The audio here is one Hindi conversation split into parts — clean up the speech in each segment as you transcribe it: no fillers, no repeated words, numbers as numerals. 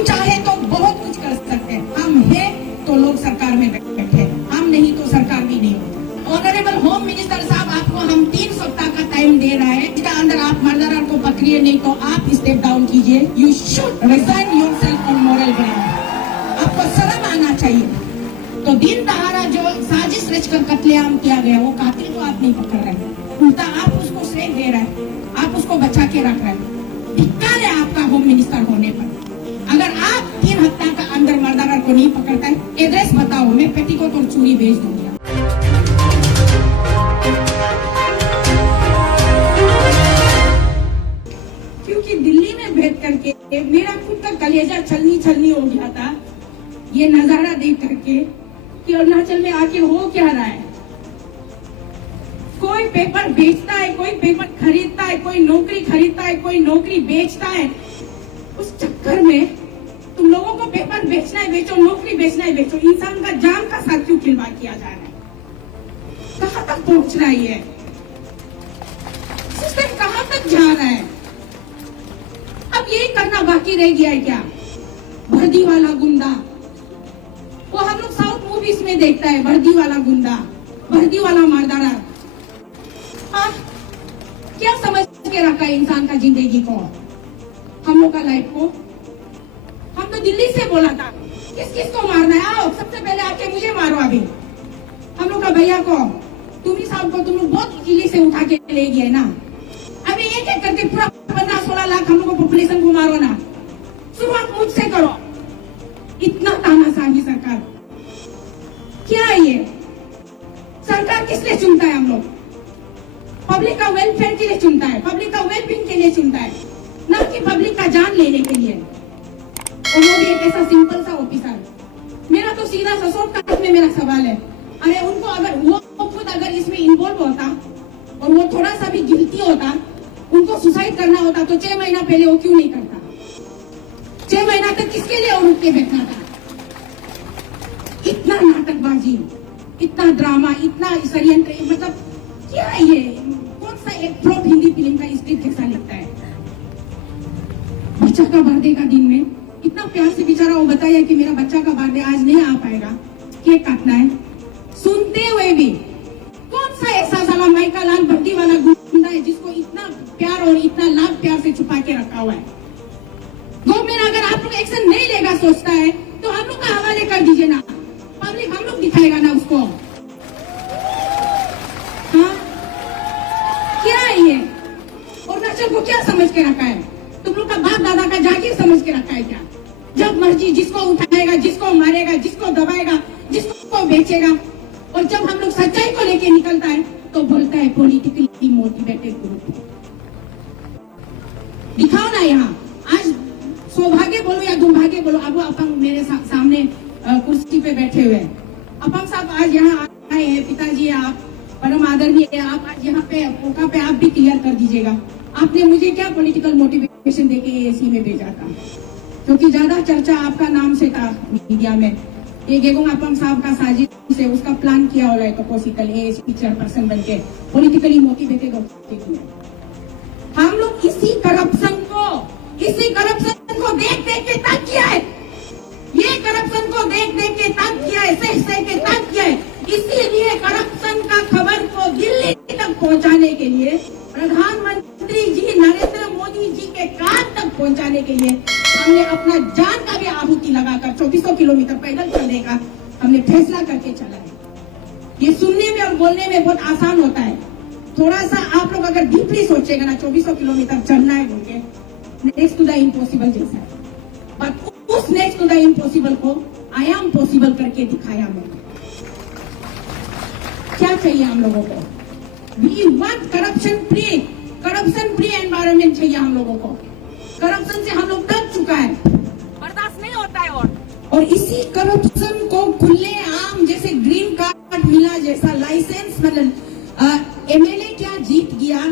हम चाहे तो बहुत कुछ कर सकते हैं, हम है तो लोग सरकार में बैठे, हम नहीं तो सरकार भी नहीं होता। ऑनरेबल होम मिनिस्टर साहब, आपको हम 3 सप्ताह का टाइम दे रहा है, इसके अंदर आप मर्डरर को पकड़िए, नहीं तो आप स्टेप डाउन कीजिए। You should resign yourself on moral ground. आपको शर्म आना चाहिए। तो दिन दहाड़ा जो साजिश रचकर कत्लेआम किया गया, वो कातिल को आप नहीं पकड़ रहे, उल्टा आप उसको श्रेय दे रहे हैं, आप उसको बचा के रख रहे हैं। धिक्कार है आपका होम मिनिस्टर होने पर। अगर आप 3 हफ्ता का अंदर मर्डरर को नहीं पकड़ता है, एड्रेस बताओ, मैं पेटीकोट और चूड़ी भेज दूंगी। क्योंकि दिल्ली में बैठ करके मेरा खुद का कलेजा छलनी छलनी हो गया था ये नजारा देख करके कि अरुणाचल में आके हो क्या रहा है। कोई पेपर बेचता है, कोई पेपर खरीदता है, कोई नौकरी खरीदता है, कोई नौकरी बेचता है। उस चक्कर में तुम लोगों को पेपर बेचना है बेचो, नौकरी बेचना है बेचो, इंसान का जान का साथ क्यों खिलवाड़ किया जा रहा है? कहां तक पहुंच रहा है ये सिस्टम, कहां तक जा रहा है? अब यही करना बाकी रह गया है क्या? वर्दी वाला गुंडा, वो हम लोग साउथ मूवीज में देखता है, वर्दी वाला गुंडा, वर्दी वाला मर्डरर। क्या समझ के रखा है इंसान का जिंदगी को, हम लोग का लाइफ को? हम तो दिल्ली से बोला था किस किस को मारना है, आओ सबसे पहले आके मुझे मारो। अभी हम लोग का भैया को, तुम्ही साहब को तुम लोग बहुत दिल्ली से उठा के ले गए ना। अभी एक एक करके पूरा 15-16 लाख हम लोग को पॉपुलेशन को मारो ना। शुरुआत मुझसे करो। इतना तानाशाही सरकार, क्या है ये? सरकार किस लिए चुनता है? हम लोग पब्लिक का वेलफेयर के लिए चुनता है, पब्लिक का वेलबींग के लिए चुनता है, ना कि पब्लिक का जान लेने के लिए। और वो भी एक ऐसा सिंपल सा ऑफिसर। मेरा तो सीधा ससुर काट में मेरा सवाल है, अरे उनको अगर वो खुद अगर इसमें इन्वॉल्व होता और वो थोड़ा सा भी गिल्टी होता, उनको सुसाइड करना होता, तो 6 महीना पहले वो क्यों नहीं करता? 6 महीना तक किसके लिए और रुक के बैठना था? इतना नाटकबाजी, इतना ड्रामा, इतना षड्यंत्र, मतलब क्या है ये? कौन सा एक फ्लॉप हिंदी फिल्म का स्क्रिप्ट जैसा लगता है? बच्चा का बर्थडे का दिन में इतना प्यार से बेचारा वो बताया कि मेरा बच्चा का बर्थडे आज नहीं आ पाएगा, केक काटना है। सुनते हुए भी कौन सा ऐसा साला माइका लाल वर्दी वाला गुंडा है जिसको इतना प्यार और इतना लाभ प्यार से छुपा के रखा हुआ है? गवर्नमेंट अगर आप लोग एक्शन नहीं लेगा सोचता है तो हम लोग का हवाले कर दीजिए ना, पब्लिक हम लोग दिखाएगा ना उसको। हाँ, क्या है ये? अरुणाचल को क्या समझ के रखा है? तुम लोग का बाप दादा का जागीर समझ के रखा है क्या? जब मर्जी जिसको उठाएगा, जिसको मारेगा, जिसको दबाएगा, जिसको बेचेगा। और जब हम लोग सच्चाई को लेके निकलता है तो बोलता है पॉलिटिकली मोटिवेटेड ग्रुप। दिखाओ ना यहाँ, आज सौभाग्य बोलो या दुर्भाग्य बोलो, अब अपंग मेरे सामने कुर्सी पे बैठे हुए हैं। अपंग साहब आज यहाँ आए हैं, पिताजी आप परम आदरणीय है, आप आज यहाँ पे मौका पे आप भी क्लियर कर दीजिएगा, आपने मुझे क्या पॉलिटिकल मोटिवेशन देके एएसी में भेजा था? क्योंकि ज्यादा चर्चा आपका नाम से था मीडिया में। ये गेगोंग अपंग साहब का साजिश से उसका प्लान किया हो रहा है तो पॉसिबल एएसी चेयरपर्सन बन के पॉलिटिकली मोटिवेटेड होते हैं। हम लोग इसी करप्शन को देख देख के तंग किया है, ये करप्शन को देख देख के तंग किया है, सह के तंग किया है। इसीलिए करप्शन का खबर को दिल्ली तक पहुंचाने के लिए, प्रधानमंत्री जी नरेंद्र मोदी जी के कान तक पहुंचाने के लिए हमने अपना जान का भी आहुति लगाकर 2400 किलोमीटर पैदल चलने का हमने फैसला करके चला है। ये सुनने में और बोलने में बहुत आसान होता है, थोड़ा सा आप लोग अगर डीपली सोचेगा ना, 2400 किलोमीटर चलना है बोल के, नेक्स्ट टू द इम्पॉसिबल जैसा है। बट उस नेक्स्ट टू द इम्पॉसिबल को आई एम पॉसिबल करके दिखाया मैंने। क्या चाहिए हम लोगों को? We want corruption free environment चाहिए हम लोगों को। करप्शन से हम लोग थक चुका है, बर्दाश्त नहीं होता है। और इसी करप्शन को खुले आम जैसे ग्रीन कार्ड मिला जैसा लाइसेंस, मतलब एमएलए क्या जीत गया,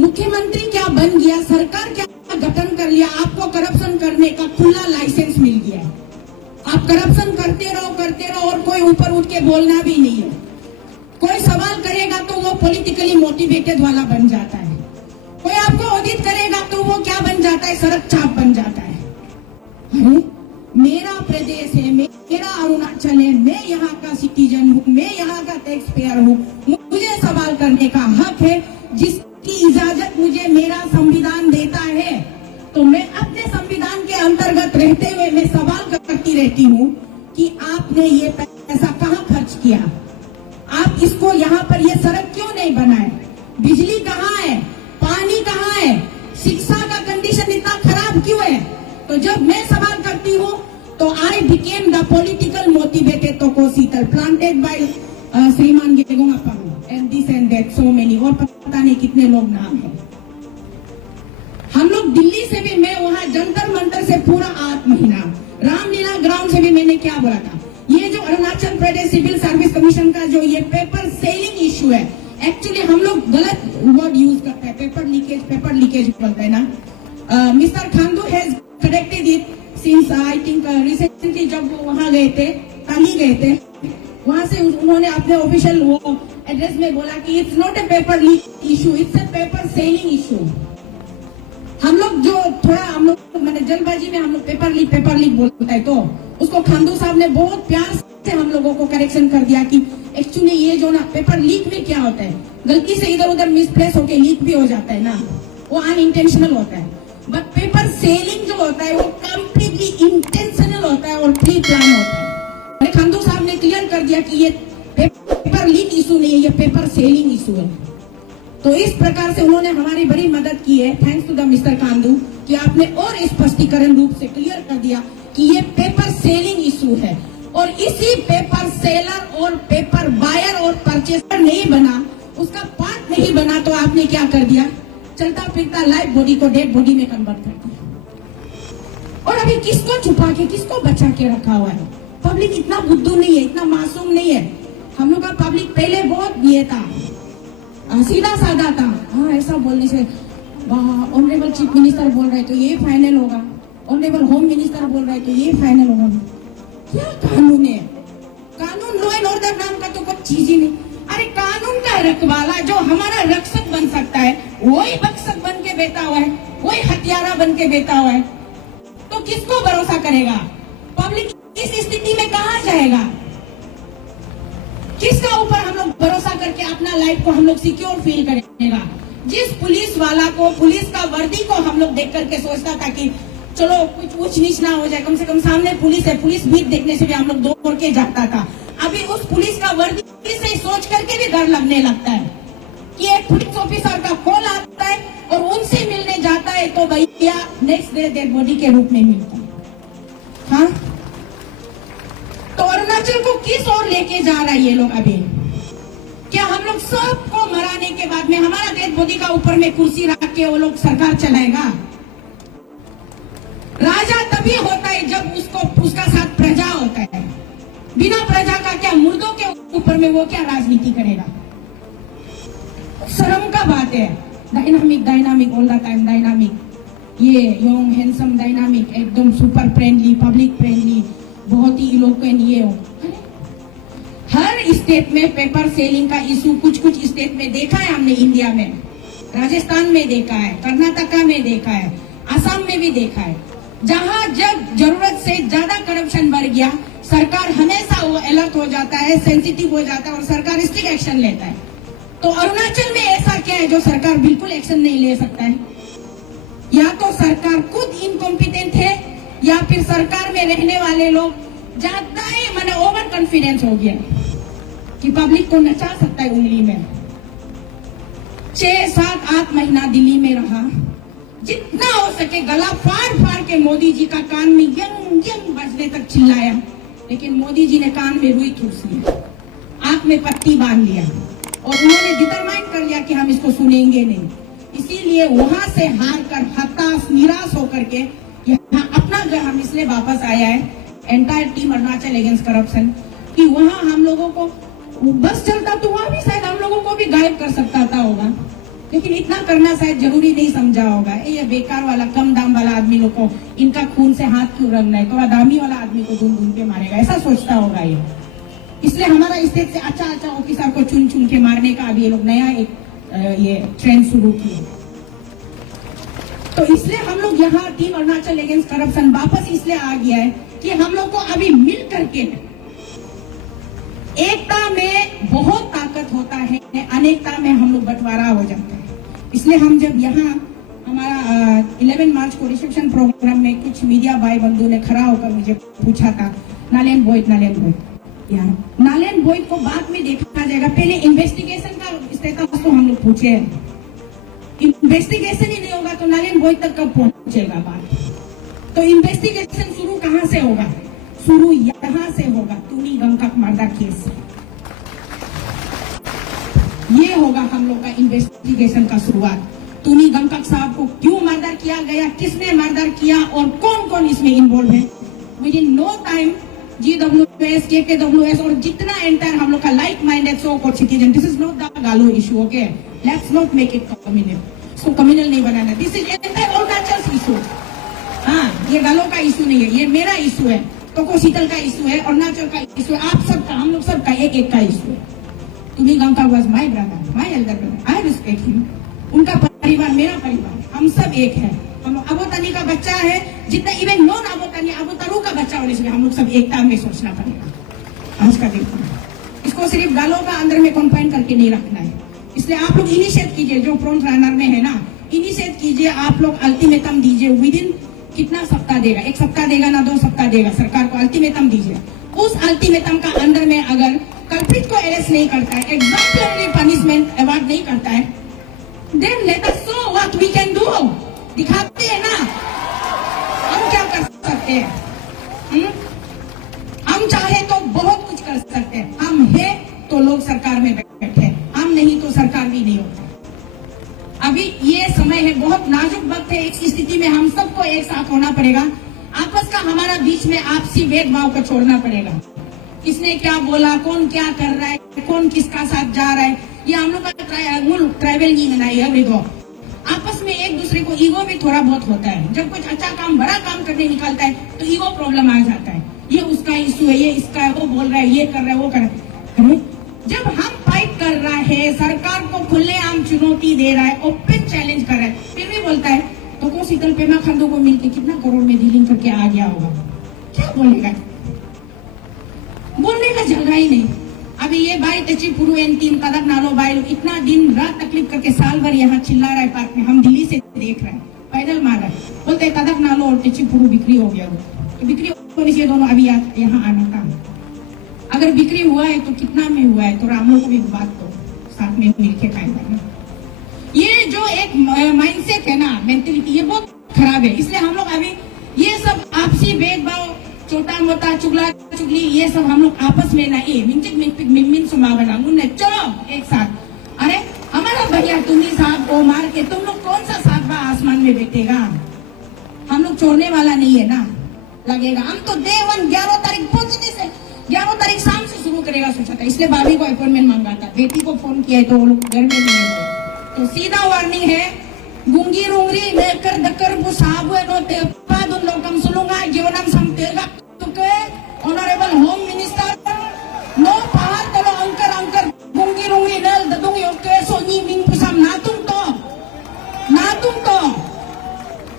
मुख्यमंत्री क्या बन गया, सरकार क्या गठन कर लिया, आपको करप्शन करने का खुला लाइसेंस मिल गया है। आप करप्शन करते रहो और कोई ऊपर उठ के बोलना भी नहीं है। कोई सवाल करेगा तो वो पॉलिटिकली मोटिवेटेड वाला बन जाता है, कोई आपको ऑडिट करेगा तो वो क्या बन जाता है, सड़क छाप बन जाता है। अरे प्रदेश है, मेरा अरुणाचल है, मैं यहाँ का सिटीजन हूँ, मैं यहाँ का टैक्स पेयर हूँ, मुझे सवाल करने का हक है। जिसकी इजाजत मुझे मेरा संविधान देता है, तो मैं अपने संविधान के अंतर्गत रहते हुए मैं सवाल करती रहती हूँ कि आपने ये पैसा कहाँ खर्च किया, आप इसको यहाँ पर ये सड़क क्यों नहीं बनाए, बिजली कहाँ है, पानी कहाँ है, शिक्षा का कंडीशन इतना खराब क्यों है। तो जब मैं सवाल करती हूँ तो I became the political motivated तोकोसीतल प्लांटेड बाय श्रीमान Gegong Apang and this and that so many, और पता नहीं कितने लोग नाम है। हम लोग दिल्ली से भी, मैं वहाँ जंतर मंतर से पूरा 8 महीना, रामलीला ग्राउंड से भी मैंने क्या बोला था, ये जो Arunachal Pradesh civil service commission का जो ये पेपर सेलिंग इश्यू है, एक्चुअली हम लोग गलत वर्ड यूज करते हैं, पेपर लीकेज बोलते हैं ना। Mister Khandu has corrected it since I think recently, जब वो वहाँ गए थे, ताली गए थे, वहां से उन्होंने अपने ऑफिशियल वो एड्रेस में बोला कि it's not a paper leak issue, it's a paper selling issue. हम लोग जो थोड़ा हम लोग मैंने जल्दबाजी में हम लोग पेपर लीक बोलता है, तो उसको खांडू साहब ने बहुत प्यार से हम लोगों को करेक्शन कर दिया कि एक्चुअली ये जो ना पेपर लीक में क्या होता है, गलती से इधर उधर मिसप्लेस होके लीक भी हो जाता है ना, वो अनइंटेंशनल होता है। बट पेपर सेलिंग जो होता है वो कम्प्लीटली इंटेंशनल होता है और प्री प्लान होता है। खांडू साहब ने क्लियर कर दिया कि ये पेपर लीक इशू नहीं है, ये पेपर सेलिंग इशू है। तो इस प्रकार से उन्होंने हमारी बड़ी मदद की है, thanks to the mister Khandu, कि आपने और स्पष्टीकरण रूप से क्लियर कर दिया कि ये पेपर सेलिंग इशू है। और इसी पेपर सेलर और पेपर बायर और परचेसर नहीं बना, उसका पार्ट नहीं बना, तो आपने क्या कर दिया, चलता फिरता लाइव बॉडी को डेड बॉडी में कन्वर्ट कर दिया। और अभी किसको छुपा के, किसको बचा के रखा हुआ है। पब्लिक इतना बुद्धू नहीं है, इतना मासूम नहीं है। हम लोग का पब्लिक पहले बहुत ये था, सीधा साधा था। हाँ, ऐसा बोलने से ऑनरेबल चीफ मिनिस्टर बोल रहे तो ये फाइनल होगा, ऑनरेबल होम मिनिस्टर बोल रहे तो ये फाइनल होगा। क्या कानून है, कानून लॉ एंड ऑर्डर नाम का तो कुछ चीज ही नहीं। अरे कानून का रखवाला जो हमारा रक्षक बन सकता है, वही बख्शक बन के बैठा हुआ है, वही हथियारा बन के बैठा हुआ है, तो किसको भरोसा करेगा। पब्लिक इस स्थिति में कहाँ जाएगा, किसका ऊपर हम लोग भरोसा करके अपना लाइफ को हम लोग सिक्योर फील करेगा। जिस पुलिस वाला को, पुलिस का वर्दी को हम लोग देख करके सोचता था कि चलो कुछ ऊंच नीच ना हो जाए, कम से कम सामने पुलिस है, पुलिस भीड़ देखने से भी हम लोग दौड़ के जाता था। अभी उस पुलिस का वर्दी से सोच करके भी डर लगने लगता है कि एक पुलिस ऑफिसर का कॉल आता है और उनसे मिलने जाता है तो भैया नेक्स्ट डे डेड बॉडी के रूप में मिलता है। हाँ, तो अरुणाचल को किस ओर लेके जा रहा है ये लोग अभी। क्या हम लोग सबको मराने के बाद में हमारा डेड बॉडी का ऊपर में कुर्सी रख के वो लोग सरकार चलाएगा। राजा तभी होता है जब उसका साथ प्रजा होता है। बिना प्रजा का क्या, मुर्दों के ऊपर में वो क्या राजनीति करेगा। शर्म का बात है। Dynamic all the time, dynamic, ये यंग हैंडसम डायनामिक, एकदम सुपर फ्रेंडली, पब्लिक फ्रेंडली, बहुत ही इलोक्वेंट ये हो। हर स्टेट में पेपर सेलिंग का इशू कुछ स्टेट में देखा है हमने, इंडिया में, राजस्थान में देखा है, कर्नाटका में देखा है, असम में भी देखा है। जहां जब जरूरत से ज्यादा करप्शन बढ़ गया, सरकार हमेशा वो अलर्ट हो जाता है, सेंसिटिव हो जाता है और सरकार स्ट्रिक्ट एक्शन लेता है। तो अरुणाचल में ऐसा क्या है जो सरकार बिल्कुल एक्शन नहीं ले सकता है। या तो सरकार खुद इनकॉम्पिटेंट है या फिर सरकार में रहने वाले लोग ज्यादा ही माने ओवर कॉन्फिडेंस हो गया कि पब्लिक को नचा सकता है उंगली में। 6, 7, 8 महीना दिल्ली में रहा, जितना हो सके गला फाड़ के मोदी जी का कान में यंग यंग बजने तक चिल्लाया, लेकिन मोदी जी ने कान में रुई ठूस लिया, आंख में पट्टी बांध लिया और उन्होंने डिटरमाइन कर लिया कि हम इसको सुनेंगे नहीं। इसीलिए वहां से हार कर, हताश, निराश होकर के यहाँ अपना घर हम इसलिए वापस आया है, entire team Arunachal against corruption, कि वहां हम लोगों को बस चलता तो वहां भी शायद हम लोगों को भी गायब कर सकता था होगा, लेकिन इतना करना शायद जरूरी नहीं समझा होगा। ये बेकार वाला, कम दाम वाला आदमी लोग को इनका खून से हाथ क्यों रंगना है, तो दामी वाला आदमी को ढूंढ के मारेगा, ऐसा सोचता होगा ये। इसलिए हमारा स्टेट से अच्छा ऑफिसर को चुन के मारने का अभी ये लोग नया एक ये ट्रेंड शुरू किया। तो इसलिए हम लोग यहाँ टीम अरुणाचल अगेंस्ट करप्शन वापस इसलिए आ गया है कि हम लोग को अभी मिल करके, एकता में बहुत ताकत होता है, अनेकता में हम लोग बंटवारा हो जाता है। इसलिए हम जब यहाँ हमारा 11 मार्च को रिसेप्शन प्रोग्राम में कुछ मीडिया भाई बंधु ने खड़ा होकर मुझे पूछा था, नालेन बोइट यार, नालेन बोइट को बाद में देखा जाएगा, पहले इन्वेस्टिगेशन का स्टेटस तो हम लोग पूछे हैं। इन्वेस्टिगेशन ही नहीं होगा तो नालेन बोइट तक कब पहुंचेगा बात? तो इन्वेस्टिगेशन शुरू कहां से होगा? शुरू यहां से होगा, तुनी गंगकक मर्डर केस। ये होगा हम लोग का इन्वेस्टिगेशन का शुरुआत। तुनी गंगकक साहब को क्यों मर्डर किया गया, किसने मर्डर किया और कौन कौन इसमें इन्वॉल्व है। Within no time GWS, KKWS और जितना एंटायर हम लोग का like minded so called citizen, this is not the Galo issue, okay, let's not make it communal. इसको कम्युनल नहीं बनाना, this is entire Arunachal issue. हाँ, ये गालो का इशू नहीं है, ये मेरा इशू है, तो शीतल का इशू है, अरुणाचल का इशू है, आप सबका, हम लोग सबका एक एक का इशू है। Tuni Gangkak was my brother, my elder brother, I respect him. उनका परिवार मेरा परिवार, हम सब एक है। हम लोग अबोतनी का बच्चा है, जितना इवन नॉन अबोतनी अबोतरू का बच्चा होने से हम लोग सब एकता में सोचना पड़ेगा। आज का दिन इसको सिर्फ गालों का अंदर में कॉन्फाइन करके नहीं रखना है। इसलिए आप लोग इनिशिएट कीजिए, जो फ्रंट रनर में है ना, इनिशिएट कीजिए, आप लोग अल्टीमेटम दीजिए। विद इन कितना सप्ताह देगा, 1 सप्ताह देगा ना 2 सप्ताह देगा, सरकार को अल्टीमेटम दीजिए। उस अल्टीमेटम का अंदर में अगर कल्प्रिट को अरेस्ट नहीं करता है, एग्जाम्पलरी पनिशमेंट अवार्ड नहीं करता है, then let us show what we can do. दिखाते हैं ना हम क्या कर सकते हैं। हम चाहे तो बहुत कुछ कर सकते हैं, हम है तो लोग सरकार में बैठे, हम नहीं तो सरकार भी नहीं होता। अभी ये समय है, बहुत नाजुक वक्त है, इस स्थिति में हम सबको एक साथ होना पड़ेगा। आपस का हमारा बीच में आपसी भेदभाव को छोड़ना पड़ेगा। किसने क्या बोला, कौन क्या कर रहा है, कौन किसका साथ जा रहा है, ये हम लोग का ट्राइबल नहीं बनाई है। देखो आपस में एक दूसरे को ईगो भी थोड़ा बहुत होता है। जब कुछ अच्छा काम, बड़ा काम करने निकलता है तो ईगो प्रॉब्लम आ जाता है। ये उसका इशू है, ये इसका है, वो बोल रहा है, ये कर रहा है, वो कर रहा है। जब हम फाइट कर रहा है, सरकार को खुलेआम चुनौती दे रहा है, ओपन चैलेंज कर रहा है, फिर भी बोलता है तो को शीतल पेमा खांडू को मिलकर कितना करोड़ में डीलिंग करके आ गया होगा, क्या बोलेगा? बोलने का जगह ही नहीं। अभी ये भाई तची पुरु एन टीम कदक नालो भाई इतना दिन रात तकलीफ करके साल भर यहाँ चिल्ला रहा है पार्क में, हम दिल्ली से देख रहे हैं, पैदल मार रहा है, बोलते कदक नालो और तची पुरु बिक्री हो गया। तो बिक्री होने से दोनों अभी यहाँ आना था। अगर बिक्री हुआ है तो कितना में हुआ है, तो हम लोग को भी बात तो साथ में मिलकर खाएगा। ये जो एक माइंडसेट है ना, मेंटेलिटी, ये बहुत खराब है। इसलिए हम लोग अभी ये सब आपसी भेदभाव, छोटा मोटा चुगला चुगली, ये सब हम लोग आपस में नहीं, मिनचिक सुमावना मुन्ने, चलो एक साथ। अरे हमारा भैया तुम्ही साहब को मार के तुम लोग कौन सा 7वां आसमान में बैठेगा? हम लोग छोड़ने वाला नहीं है ना, लगेगा। हम तो डे 1 11 तारीख पहुंचने से 11 तारीख शाम से शुरू करेगा सोचा था। इसलिए भाभी को अपॉइंटमेंट मांगा था, बेटी को फोन किया है तो वो लोग घर में नहीं है। तो सीधा वार्निंग है, गुंगी रुंगरी लेकर दकर वो साबु नो तेपा दुन लोकम सुलूंगा जीवनम समतेगा तुके ऑनरेबल होम मिनिस्टर नो पहाड़ तलो अंकर गुंगी रुंगरी नल ददुंग योके सोनी मिंग पुसम ना तुम तो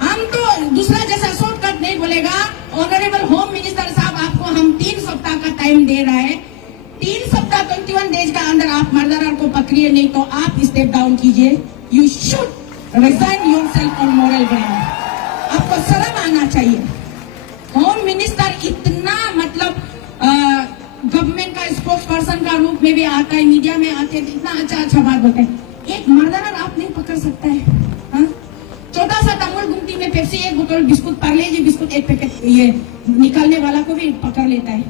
हम तो दूसरा जैसा शॉर्टकट नहीं बोलेगा। ऑनरेबल होम मिनिस्टर साहब, आपको हम 3 सप्ताह का टाइम दे रहा है। 3 सप्ताह 21 डेज का अंदर आप मर्डरर को पकड़िए, नहीं तो आप स्टेप डाउन कीजिए। You should resign yourself on moral ground. आपको शर्म आना चाहिए। होम मिनिस्टर इतना मतलब गवर्नमेंट का स्पोक्स पर्सन का रूप में भी आता है, मीडिया में आते हैं, इतना अच्छा बात बोलते हैं। एक मर्डरर आप नहीं पकड़ सकता है? छोटा सा तमुल गुमटी में पेप्सी, एक बोतल बिस्कुट, पार्ले-जी बिस्कुट, एक पैकेट ये निकालने वाला को भी पकड़ लेता है।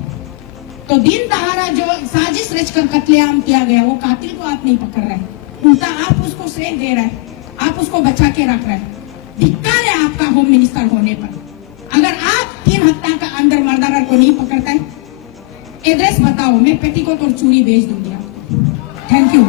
तो दिन दहाड़ा जो साजिश रचकर कत्लेआम किया गया, वो कातिल को आप नहीं पकड़ रहे, उल्टा आप उसको श्रेय दे रहे हैं, आप उसको बचा के रख रहे हैं। धिक्कार है आपका होम मिनिस्टर होने पर। अगर आप 3 हफ्ता का अंदर मर्डरर को नहीं पकड़ता है, एड्रेस बताओ, मैं पेटीकोट और चूड़ी भेज दूंगी आपको। Thank you.